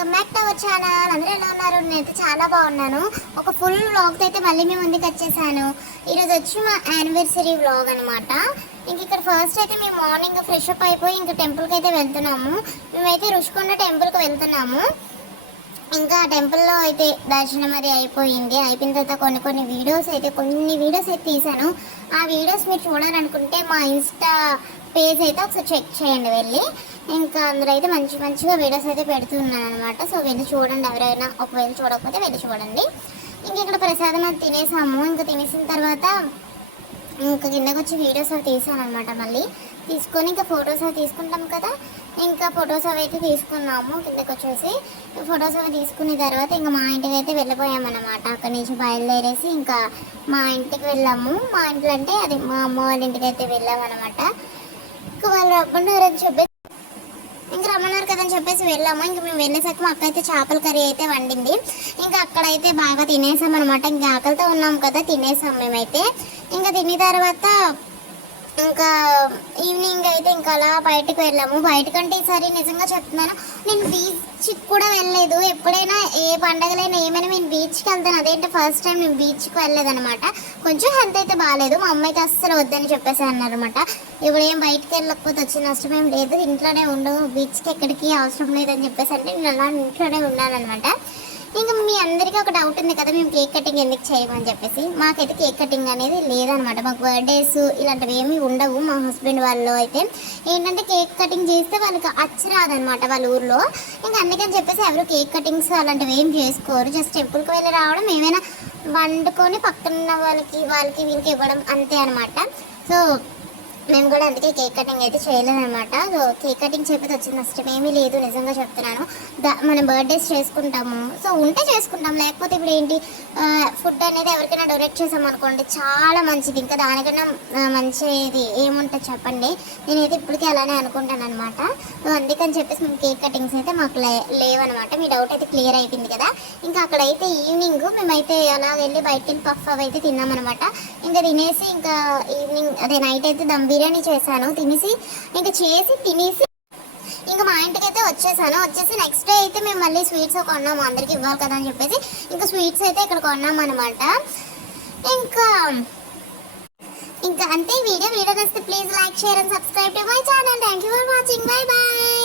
Welcome back to our channel. అందరూ ఎలా ఉన్నారు? నేనైతే చాలా బాగున్నాను. ఒక ఫుల్ వ్లాగ్ అయితే మళ్ళీ మేము ముందుకు వచ్చేసాను. ఈరోజు వచ్చి మా యానివర్సరీ వ్లాగ్ అనమాట. ఇక్కడ ఫస్ట్ అయితే మేము మార్నింగ్ ఫ్రెష్ అప్ అయిపోయి ఇంకా టెంపుల్కి అయితే వెళ్తున్నాము. మేమైతే రుషికొండ టెంపుల్కి వెళ్తున్నాము. ఇంకా టెంపుల్లో అయితే దర్శనం అది అయిపోయింది. అయిపోయిన తర్వాత కొన్ని వీడియోస్ అయితే తీసాను. ఆ వీడియోస్ మీరు చూడాలనుకుంటే మా ఇన్స్టా పేజ్ అయితే ఒకసారి చెక్ చేయండి వెళ్ళి. ఇంకా అందులో అయితే మంచిగా వీడియోస్ అయితే పెడుతున్నాను అనమాట. సో వెళ్ళి చూడండి, ఎవరైనా ఒకవేళ చూడకపోతే వెళ్ళి చూడండి. ఇక్కడ ప్రసాదం అది తినేసాము. ఇంకా తినేసిన తర్వాత ఇంకా కిందకి వచ్చి వీడియోస్ అవి తీసాను అనమాట. మళ్ళీ తీసుకొని ఇంకా ఫొటోస్ అవి తీసుకుంటాం కదా, ఇంకా ఫొటోస్ అవి అయితే తీసుకున్నాము. కిందకి వచ్చేసి ఫొటోస్ అవి తీసుకున్న తర్వాత ఇంకా మా ఇంటికి అయితే వెళ్ళిపోయామన్నమాట. అక్కడి నుంచి బయలుదేరేసి ఇంకా మా ఇంటికి వెళ్ళాము. మా ఇంట్లో అంటే అది మా అమ్మ వాళ్ళ ఇంటికి అయితే వెళ్ళామన్నమాట. ఇంకా వాళ్ళు రమ్మన్నారని చెప్పేసి కదని చెప్పేసి వెళ్ళాము. ఇంకా మేము వెళ్ళేసరికి మా అక్క అయితే చేపల కర్రీ అయితే వండింది. ఇంకా అక్కడైతే బాగా తినేసాం అనమాట. ఇంకా ఆకలితో ఉన్నాం కదా, తినేసాం మేమైతే. ఇంకా తిన్న తర్వాత ఇంకా ఈవినింగ్ అయితే ఇంకా అలా బయటకు వెళ్ళాము. బయటకంటే ఈసారి నిజంగా చెప్తున్నాను, నేను బీచ్కి కూడా వెళ్ళలేదు. ఎప్పుడైనా ఏ పండగలైనా ఏమైనా నేను బీచ్కి వెళ్తాను, అదేంటి ఫస్ట్ టైం నేను బీచ్కి వెళ్ళలేదనమాట. కొంచెం హెల్త్ అయితే బాగాలేదు. మా అమ్మ అయితే అస్సలు వద్దని చెప్పేసి అన్నారనమాట. ఇప్పుడు ఏం బయటకు వెళ్ళకపోతే వచ్చిన నష్టం ఏం లేదు, ఇంట్లోనే ఉండు, బీచ్కి ఎక్కడికి అవసరం లేదని చెప్పేసి అంటే నేను అలా ఇంట్లోనే ఉన్నానమాట. ఇంకా మీ అందరికీ ఒక డౌట్ ఉంది కదా, మేము కేక్ కటింగ్ ఎందుకు చేయమని చెప్పేసి. మాకైతే కేక్ కటింగ్ అనేది లేదనమాట. మాకు బర్త్డేస్ ఇలాంటివి ఏమీ ఉండవు. మా హస్బెండ్ వాళ్ళు అయితే ఏంటంటే కేక్ కటింగ్ చేస్తే వాళ్ళకి రాదనమాట వాళ్ళ ఊర్లో. ఇంకా అందుకని చెప్పేసి ఎవరు కేక్ కటింగ్స్ అలాంటివి ఏం చేసుకోరు. జస్ట్ టెంపుల్కి వెళ్ళి రావడం, ఏమైనా వండుకొని పక్కన వాళ్ళకి వీళ్ళకి ఇవ్వడం అంతే అనమాట. సో మేము కూడా అందుకే కేక్ కటింగ్ అయితే చేయలేదన్నమాట. సో కేక్ కటింగ్ చెప్పేది వచ్చిన నష్టం ఏమీ లేదు, నిజంగా చెప్తున్నాను. మనం బర్త్డేస్ చేసుకుంటాము, సో ఉంటే చేసుకుంటాం. లేకపోతే ఇప్పుడు ఏంటి, ఫుడ్ అనేది ఎవరికైనా డొనేట్ చేసాం అనుకోండి, చాలా మంచిది. ఇంకా దానికన్నా మంచిది ఏముంటుంది చెప్పండి. నేనైతే ఇప్పటికీ అలానే అనుకుంటాను అనమాట. సో అందుకని చెప్పేసి మేము కేక్ కటింగ్స్ అయితే మాకు లేవన్నమాట. మీ డౌట్ అయితే క్లియర్ అయిపోయింది కదా. ఇంకా అక్కడైతే ఈవినింగ్ మేమైతే అలా వెళ్ళి బయటకి వెళ్ళి పఫ్ అవి అయితే తిన్నామన్నమాట. ఇంకా తినేసి ఇంకా ఈవినింగ్ అదే నైట్ అయితే దమ్ బిర్యానీ చేశాను. తినేసి ఇంకా మా ఇంటికి అయితే వచ్చేసి నెక్స్ట్ డే అయితే మేము మళ్ళీ స్వీట్స్ కొన్నాము, అందరికి ఇవ్వాలి కదా అని చెప్పేసి. ఇంకా స్వీట్స్ అయితే ఇక్కడ కొన్నాము అనమాట. ఇంకా అంతే. వీడియో నచ్చితే please like, share and subscribe to my channel. Thank you for watching. Bye bye.